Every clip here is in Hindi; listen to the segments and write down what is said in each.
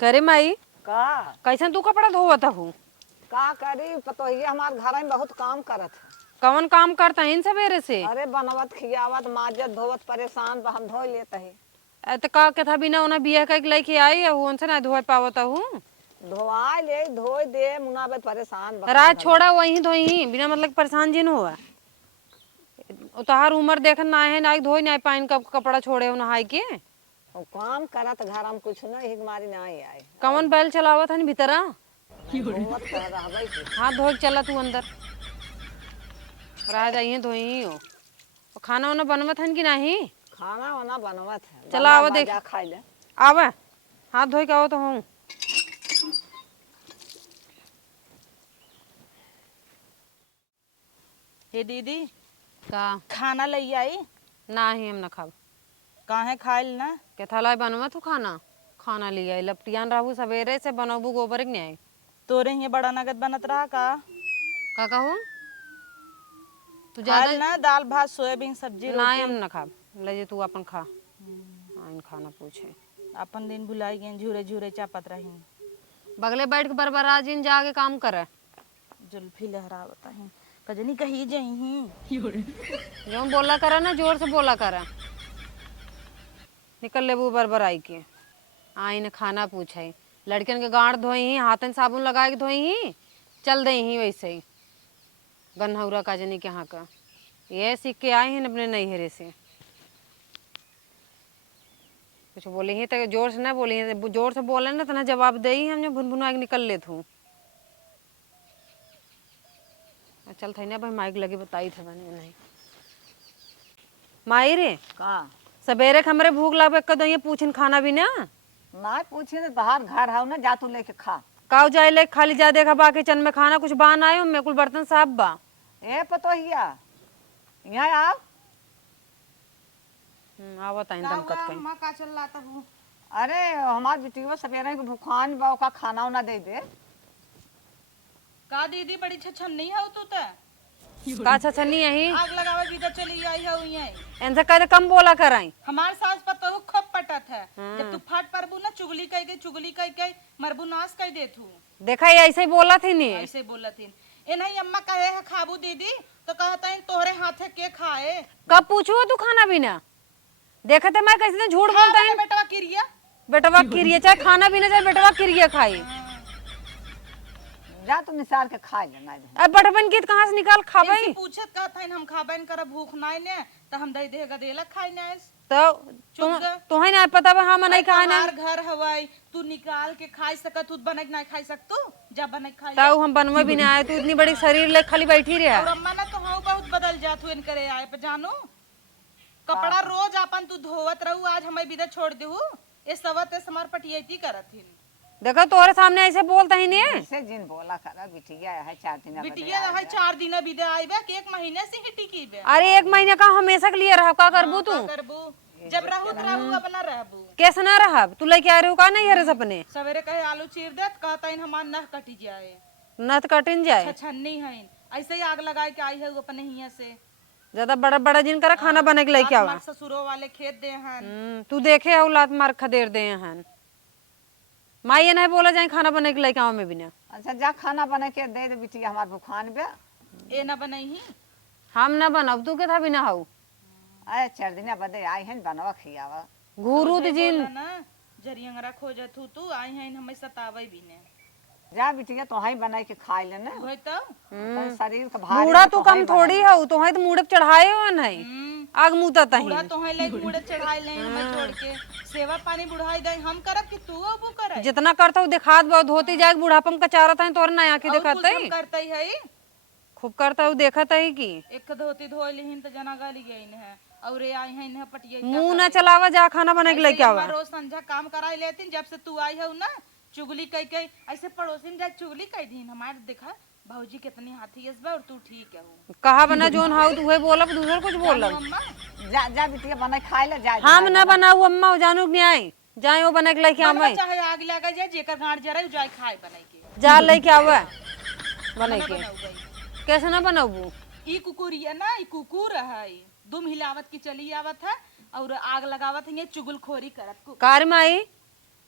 करे माई का कैसन तू कपड़ा धोवत हूँ? का करी पतो ये हमार घर में बहुत काम करत है। कौन काम करता है इन सवेरे से? अरे बनवत खियावत माजत धोवत परेशान बा, हम धो लेते ही। तो का के था बिना उन्हें बिया का लेके आई है उनसे ना धोए पावत हूँ। धोआ ले धो दे मुनाबे परेशान बा। रात छोड़ा वहीं धोई बिना मतलब परेशान जिन हुआ। तोहार उम्र देखन ना है ना धोई ना पाइन कब कपड़ा छोड़े हो नहाई के। वो काम करत घर हम कुछ नहीं हिग मारी नहीं आए। कौन बैल चलावत है भीतर? घूमत कह रहबै की। हाथ धो के चला तू अंदर रह जाइए धोई हो। खाना वाना बनवत है कि नहीं? खाना वाना बनवत है। चला आवा देख खाई ले। आवा हाथ धोई के आओ तो हूँ। हे दीदी का खाना लई आई ना ही हम ना खाब काहे खाइल ना के थला बनवा तू खाना खाना लिया लपटियान रहू सवेरे से बनबू गोबर के नहीं तोरे ही बड़ा नगद बनत रहा का कहूँ तू खाइल ज्यादा ना दाल भात सोयाबीन सब्जी ना रोटी हम ना खाब ले जे तू अपन खा आइन खाना पूछे अपन दिन भुलाई गए झूरे झूरे चापत रही बगले बैठ के बरबरा जिन जाके काम करे जुल्फी लहरावता है कजनी कही जही जो बोला करे ना जोर से बोला करे निकल ले वो बरबराई के आई ने खाना पूछे लड़कियन के गांठ धोई ही हाथन साबुन लगा के धोई ही चल दे ही वैसे ही गन्हौरा का जनी के यहाँ का ये सीख के आए हैं अपने नैहरे से कुछ बोले ही तो जोर से ना बोले ही जोर से बोले ना तना जवाब दे ही हम जो भुन भुना के निकल लेत हूँ चल थे ना भाई माइक लगे बताई थे बने नहीं माई रे का सवेरे हमरे भूख लगे कदो ये पूछन खाना भी ना ना पूछे बाहर घर है ना जा तू लेके खा। काव जाए ले खाली जा देखा बाकी चंद में खाना कुछ बान आयो मेरे कुल बर्तन साफ बा ए पतो हिया यहाँ आओ। आवत आई दम कत कहीं माँ का चल रहा था अरे हमार बेटियों सवेरे के भूखान बा ओका खाना उना दे दे। का दीदी बड़ी छछन नहीं है तू तो का छछनी यही आग लगावे भीतर चली आई है यही इनसे कह कम बोला कराई हमार सास पतो खूब पटत है जब तू फट परबू ना चुगली कह के मरबू नाश कह दे तू देखा ये ऐसे ही बोला थी नहीं ऐसे बोलतिन ए नहीं अम्मा कहे है खाबू दीदी तो कहता है तोहरे हाथे के खाए कब पूछू तू खाना पीना देखते मैं कैसे झूठ बोलता है बेटवा किरिया बेटवा किरिए चाहे खाना पीना चाहे बेटवा किरिए खाई जा तू निसार के खा लेना। अब बटबन की कहाँ से निकाल खाबई इनसे पूछत कहता है हम खाबन कर भूख नाय ने तो हम दे देगा देला खाई ने तो तुम्हें ना पता बा हम नहीं खाए ना घर हवाई तू निकाल के खाई सकत तू बने ना खाई सकतू जब बने खाई ताऊ हम बनवे भी ना आए तू इतनी बड़ी शरीर ले खाली बैठी रहे और अम्मा ना तो हम बहुत बदल जात हुए करे आए पे जानो कपड़ा रोज अपन तू धोवत रहू आज हमें बिदा छोड़ देहू ए सवत ए समार पटियती करथिन देखो तोरे सामने ऐसे बोलता ही नहीं ऐसे जिन बोला कर बिटिया है 4 दिन बिटिया है 4 दिन बिदा आइबे कि 1 महीने से ही टिकी बे अरे 1 महीने का हमेशा के लिए रह का करबू तू करबू जब रहू त रहू अपना रहबू कैसे ना रहा तू लेके आ रहे हो का नहीं हरे सपने सवेरे कहे आलू चीर देत कहता इन हमार नह कटी जाए नत कटिन जाए छछन्नी है ऐसे ही आग लगाए के आई है अपने हिया से ज्यादा बड़ा बड़ा जिन करा खाना बने के लेके आवा ससुरो वाले खेत दे हन तू देखे औलाद मार खदेर दे हन माँ ये नहीं बोला जाए खाना बने के लेके आओ में भी ना अच्छा जा खाना बना के दे दे बिटिया हमार भूखान बे ए ना बनई ही हम ना बनाब तू के था भी ना हाउ अरे 4 दिन बदे आई हैं बनवा खियावा घूरू जिन ना जरियंगरा खोजत हूँ तू आई हैं हमें सतावे भी ने जा बिटिया तो ही बना के खा लेना होय तो शरीर का भारी बूढ़ा तू कम थोड़ी हो तो है तो मुड़े पे चढ़ाए हो नहीं आग मुता तही बूढ़ा तो है ले मुड़े चढ़ाई ले हमें छोड़ के सेवा पानी बुढ़ाई दे हम करब कि तू अबू करे जितना करता हूँ दिखात बहुत होती जाए बुढ़ापम कचारत है तोर ना आके दिखाते ही करते है खूब करता हूँ देखता ही की एक धोती धोई लिहिन तो जना गाली गई है और ये आई है इन्हें पटिया मुंह ना चलावा जा खाना बने के लेके आवा रोज संझा काम कराई लेती जब से तू आई है ना चुगली कई कई ऐसे पड़ोसी जाए चुगली कई दिन हमारे देखा भाऊजी कितनी हाथी है और तू ठीक है वो कहा बना जोन हाउ तू है बोला दूसरा कुछ बोला जा जा बिटिया बना खा ले जा हम ना बनाऊ अम्मा जानू नहीं आई जाए वो बने के लेके आवे चाहे आग लगा जाए जेकर गांठ जरा जाए खाए बनाई के जा लेके आवे बने के कैसे ना बनाऊ ई कुकुरिया ना ई कुकुर है दुम हिलावत की चली आवत है और आग लगावत है चुगलखोरी करत कार माई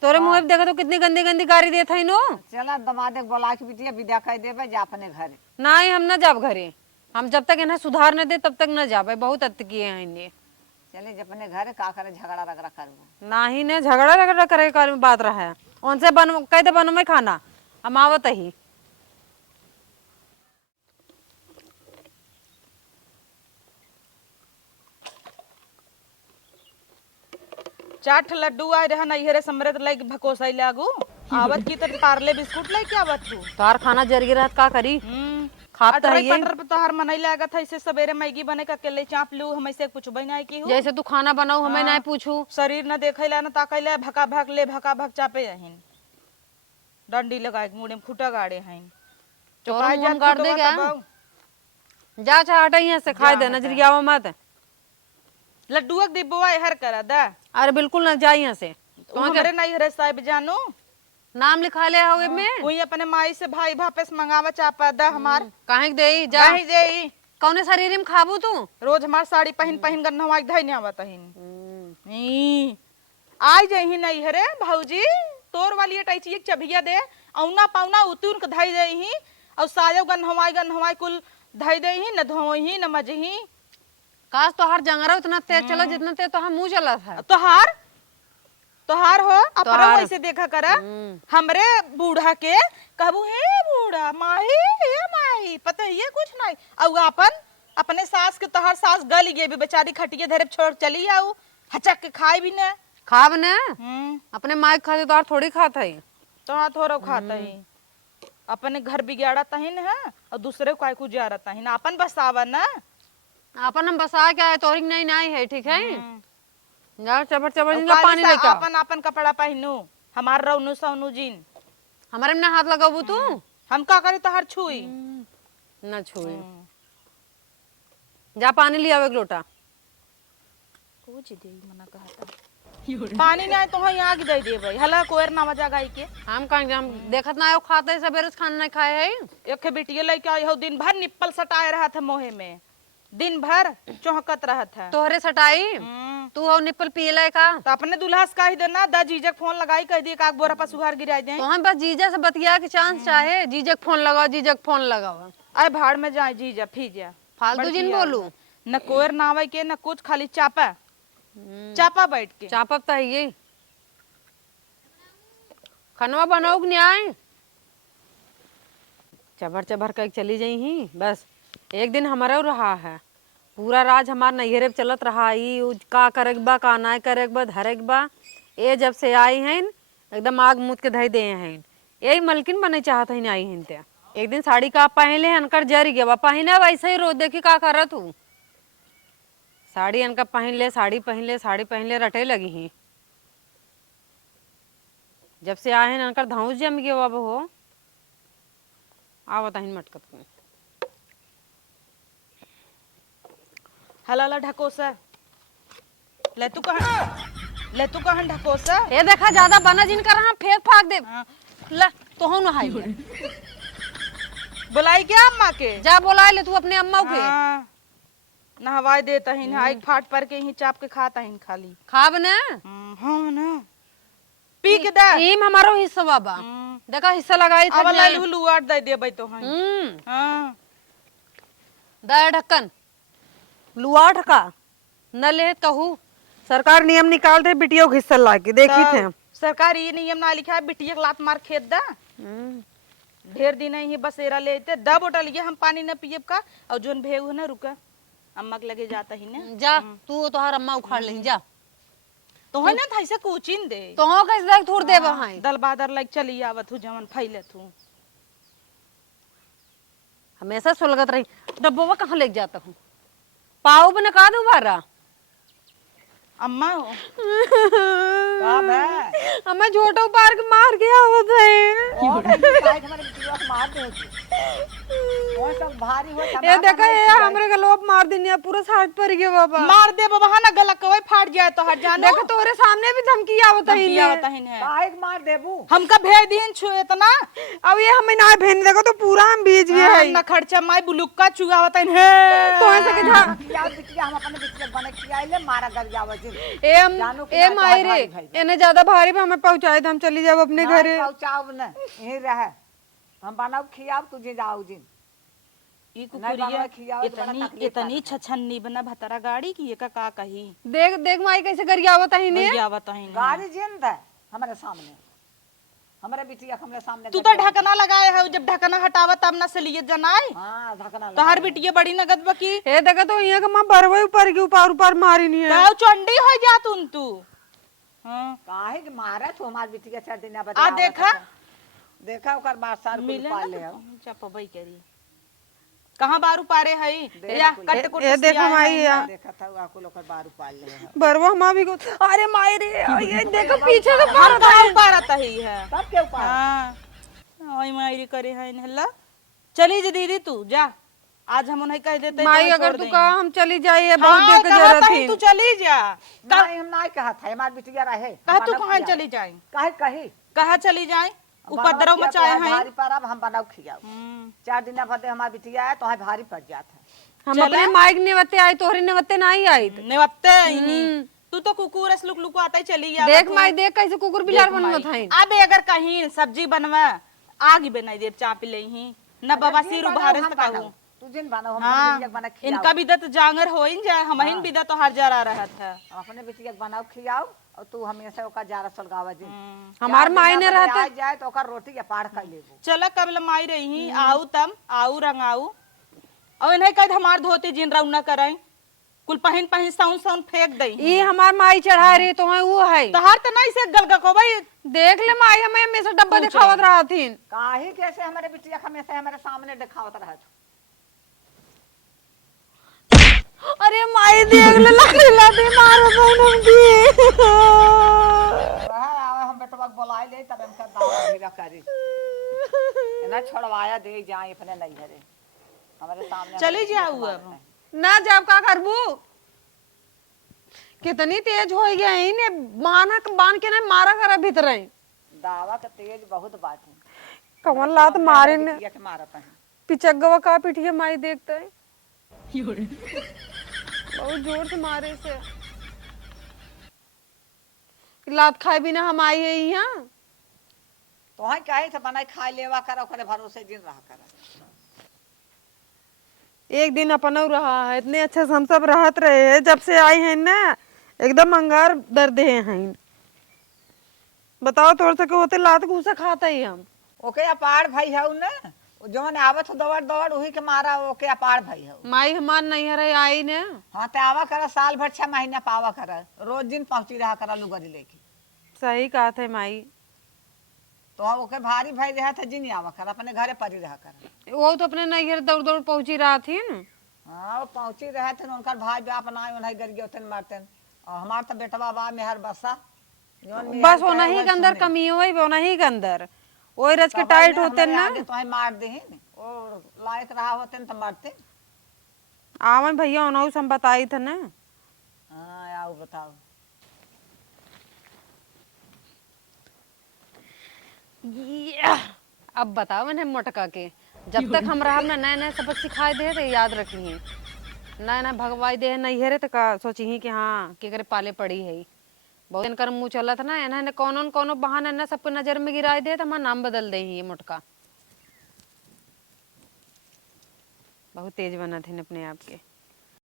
तोरे मुंह पे देखा तो कितनी गंदी गंदी गाड़ी देता ही नो। चला दमाद के बोला के बिटिया विदा कर देबे जा अपने घरे। नहीं हम न जाब घरे, हम जब तक इन्हें सुधार न दे तब तक न जाबे। बहुत अत्त किए हैं इन्हें। चले जब अपने घरे का करे झगड़ा रगड़ा करबो। नहीं ने झगड़ा रगड़ा करे कर बात रहा है। उनसे बन कह दे बनो में खाना हम आवत ही। चाट लड्डू आए रहा नैहरे समरे लाइक भकोसई लागू आवत की तो पार्ले बिस्कुट लेके आवत हूँ। तार खाना जरगी रहत का करी खात तो है ये। पटर पे तोहार मनई लागत है, इसे सवेरे मैगी बने का अकेले चाप लू, हम ऐसे कुछ बनाई की हूँ। जैसे तू खाना बनाऊ हमें नहीं पूछू। शरीर न देखैला न ताकैला, भका भक ले भका भक चापे हइन डंडी लगाए के मुड़े में खुटा गाड़े हइन। चोर मुंह गाड़ दे क्या? जा चाह हटा यहाँ से खाए दे, नजरिया मत। लड्डुआ के डिब्बा हर करा दा। अरे बिल्कुल न जा यहाँ से। तुम्हारे नैहरे साहिब जानू नाम लिखा ले होगे में वही अपने माई से भाई भापे से मंगावा चापा दा हमार काहे के देई जा। नहीं देई कौने शरीर में खाबू तू? रोज हमार साड़ी पहन पहन कर नहवाई धई नहीं आवत हइन। आई जही नहीं हरे भौजी तोर वाली अटैची एक चबिया दे औना पाउना उतुन के धई देही और सायो गन हवाई कुल धई देही न धोही न मजही। काश तोहार जंगरा उतना तेज चला जितना तेज तोहार मुंह चला था। तोहार हो अपना वैसे देखा करा। हमरे बूढ़ा के कहबू हे बूढ़ा माही हे माही पता है ये कुछ नहीं और अपने सास के तोहार सास गल गए भी बेचारी खटिए धरे छोड़ चली आऊ हचक के खाए भी न खाब ने अपने माई खाते तोहार थोड़ी खाता है। तोहार थोड़ा खाता ही अपने घर बिगाड़ा तहिन है और दूसरे को कुछ जा रहा है अपन बसावा ना अपन हम बसा के आए तोहरी नहीं है ठीक है। जा चबर चबर इनका पानी लेके आओ। अपन कपड़ा पहनू हमार रौनू सौनू जीन हमारे में हाथ लगाबू तू। हम का करे तोहार छुई न छुई। जा पानी ले आओ एक लोटा। कुछ दे मना कहता पानी नहीं तो ही आग दे देबे हला कोएर ना मजा गाई के हम कहीं हम देखत ना आयो खाते सवेरे से खाना नहीं खाए है। एक बिटिया लेके आई हो दिन भर निप्पल सटाए रहा था मोहे में दिन भर चौहकत रहा था। तोहरे सटाई तू हो निप्पल पिए का तो अपने दुल्हा से कह देना दा जीजक फोन लगाई कह दिए काक बोरा पर सुहार गिरा दे। तो हम बस जीजा से बतिया के चांस चाहे जीजक फोन लगाओ। अरे भाड़ में जाए जीजा फीजा फालतू जिन बोलू न कोयर नावे के न कुछ खाली चापा बैठ के चापब तो है खनवा बनाओ कि नहीं आए चबर चबर कर चली जाई ही। बस एक दिन हमारा रहा है पूरा राज हमार नैहरे चलत रहा ही का करे बा का ना करे बा धरे बा। ये जब से आई हैं एकदम आग मुद के धई दे हैं यही मलकिन बने चाहत है आई हैं ते एक दिन साड़ी का पहले अनकर जर गया बा पहने वैसे ही रो देखी का कर तू साड़ी अनका साड़ी पहन ले रटे लगी ही। जब से आए हैं अनकर धाउस जम गया बाबा हो आवत है मटकत को हलाला ढकोसा ले तू कहां ढकोसा ये देखा ज्यादा बना जिन कर रहा फेंक फाक दे ले तो हो नहाई बुलाई क्या अम्मा के जा बुला ले तू अपने अम्मा के नहवाई देता ही ना फाट पर के ही चाप के खाता ही खाली खाब ना हां ना पी के दे टीम हमारो हिस्सा बाबा देखा हिस्सा लगाई था अब ले लुआट दे देबे तो हां हां दे ढक्कन लुआट का न ले कहू सरकार नियम निकाल दे बिटियों को हिस्सा ला के देखी थे सरकार ये नियम ना लिखा है बिटिया लात मार खेत दा ढेर दिन ही बसेरा लेते दा बोतल ये हम पानी न पियब का और जोन भेऊ है ना रुका अम्मा के लगे जाता ही ना जा तू तोहार अम्मा उखाड़ ले जा तो है ना थैसे कोचिन दे तो हो कैसे देख थोड़ दे बहाई दल बादर लाइक चली आवत हूं जमन फैलत हूं हमेशा सुलगत रही डब्बा कहां ले जाता हूं पाऊ बना का दोबारा अम्मा हो का बे अम्मा छोटो पार्क मार के आवत है ओ भाई हमारे बिटिया को मार दे वो सब भारी हो ये देखा ये हमरे के लोप मार दिनिया पूरा साठ पर गए बाबा। मार दे बाबा ना गला कवई फाट जाए तो हट जानो। देखो तोरे सामने भी धमकी आवत है धमकी आवत है काहे के मार देबू हमका भेज दीन छु इतना अब ये हमें ना भेज देखो तो पूरा हम बीज गए है ना खर्चा माई बुलुक्का चुगावत है तो ऐसे के जा किया बिटिया हम अपने बिटिया बने खियाइले मारा कर जाव जी ए माई रे एने ज्यादा भारी पे हमें पहुंचाए तो हम चली जाब अपने घरे। पहुंचाओ न यही रहे हम बनाओ खियाओ तुझे जाओ जी ई नहीं बाबा खियाओ तो बड़ा इतनी तकलीफ इतनी छछन्नी बना भतरा गाड़ी की का कही देख देख माई कैसे गरियावत है ने गरियावत है गाड़ी जिंद है हमारे सामने हमारे बिटिया हमारे सामने तू तो ढकना लगाए है जब ढकना हटावा तब ना से लिए जनाए हां ढकना तो हर बिटिया बड़ी नगद बकी ए देखा तो यहाँ का मां बरवे ऊपर के ऊपर मारी नहीं है तो चंडी हो जा तू हां काहे के मारे तो हमार बिटिया 4 दिन बाद आ देखा देखा ओकर बात सार कुल मिले पाल ले ना चपबई करी कहां बारू पारे है या कट कुट ए देखो माई देखा था आकुल ओकर बारू पाल ले बरवा मां भी को अरे माई रे ये देखो पीछे से हर का पारत है सब के ऊपर हां ओई मायरी करे है हल्ला चली जे दीदी तू जा आज हम उन्हें कह देते माई अगर तू कहा हम चली जाइए बहुत देर की जरूरत है तू चली जा नहीं हम नहीं कहा था हमार बिटिया रहे कहा तू कहां चली जाए काहे कही कहा चली जाए उपद्रव मचाए हैं भारी परब हम बनाओ खियाओ 4 दिन बाद हमार बिटिया है तो है भारी पड़ जाता है हम अपने माइक नेवते आई तोहरी नेवते नहीं आई नेवते ही तू तो कुकुर लुक लुक आता ही चली गया देख माई देख कैसे कुकुर बिलार बनवत है अब अगर कहीं सब्जी बनवा आग बनाई दे चाप ले ही न बाबा सिर उभारे त कहूं तू जिन बनाओ हम हाँ, बिटिया बना खियाओ इनका बिदत जांगर होइन जाए हमहिन बिदत तो हर जरा रहत है अपने बिटिया बनाओ खियाओ और तू हमेशा ओका जारा सलगावा जी हमार माई ने रहते आ जाए तो ओकर रोटी या पाड़ कर लेबो चला कबल माई रही आऊ तम आऊ रंगाऊ और इन्हें कह हमार धोती जिन रौना कराई कुल पहन पहन साउन साउन फेंक दई ई हमार माई चढ़ा रही तो है वो है तो हर त नहीं से गलगको भाई देख ले माई हमें हमेशा डब्बा दिखावत रहा थी काहे कैसे हमारे बिटिया हमेशा हमारे सामने दिखावत रहत अरे माई देख ले लकड़ी दे मारो बहनम की रहा हम बेटवा के बुलाए ले तब हम दावा भेगा करी ना छोड़वाया दे जाए अपने नहीं घरे हमारे सामने चली जाऊ अब ना जाब का करबू कितनी तेज हो गया इने बांध के ना मारा करा भीतर दावा का तेज बहुत बात है कमल लात मारे ने बिटिया के मारत है पिचगवा का पिटिया माई देखता है बहुत जोर से मारे से लात खाए बिना हम आई है यहाँ तो है काहे से बनाई खाए लेवा कर ओकरे भरोसे दिन रहा कर एक दिन अपन रहा है इतने अच्छे से हम सब रहत रहे हैं जब से आए हैं ना एकदम अंगार दर्द हैं बताओ तोड़ सके होते लात घूसा खाता ही हम ओके अपार भाई है ना जौन आवत हो दौड़ दौड़ वही के मारा ओके अपार भाई है माई हमार नहीं है आई ने हाँ ते आवा कर साल भर 6 महीना पावा कर रोज दिन पहुंची रहा कर लुगरी लेके सही कहा थे माई तो ओके भारी भाई रहा था जिन आवा कर अपने घरे पड़ी रहा कर वो तो अपने नैहर दौड़ दौड़ पहुंची रहा थी न हाँ वो पहुंची रहे थे उनका भाई बाप ना उन्हें गर गए मारते और हमार तो बेटवा बा मेहर बसा बस होना ही के अंदर कमी होई होना ही के अंदर ओई रच के टाइट होते ना तो है मार दे और लायक रहा होते तो मारते आवन भैया ओना हम बताई थे ना हाँ आओ बताओ अब बताओ मैंने मोटका के जब तक हम रहा ना नए नए सबक सिखाए दे तो याद रखिए नए नए भगवाई दे नहीं हेरे तो का सोची ही कि हाँ के करे पाले पड़ी है बहुत दिन कर मुँह चला था ना इन्हें कोनो बहाना ना सबको नजर में गिराए दे तो हमारा नाम बदल दे ये मोटका बहुत तेज बना थे अपने आप के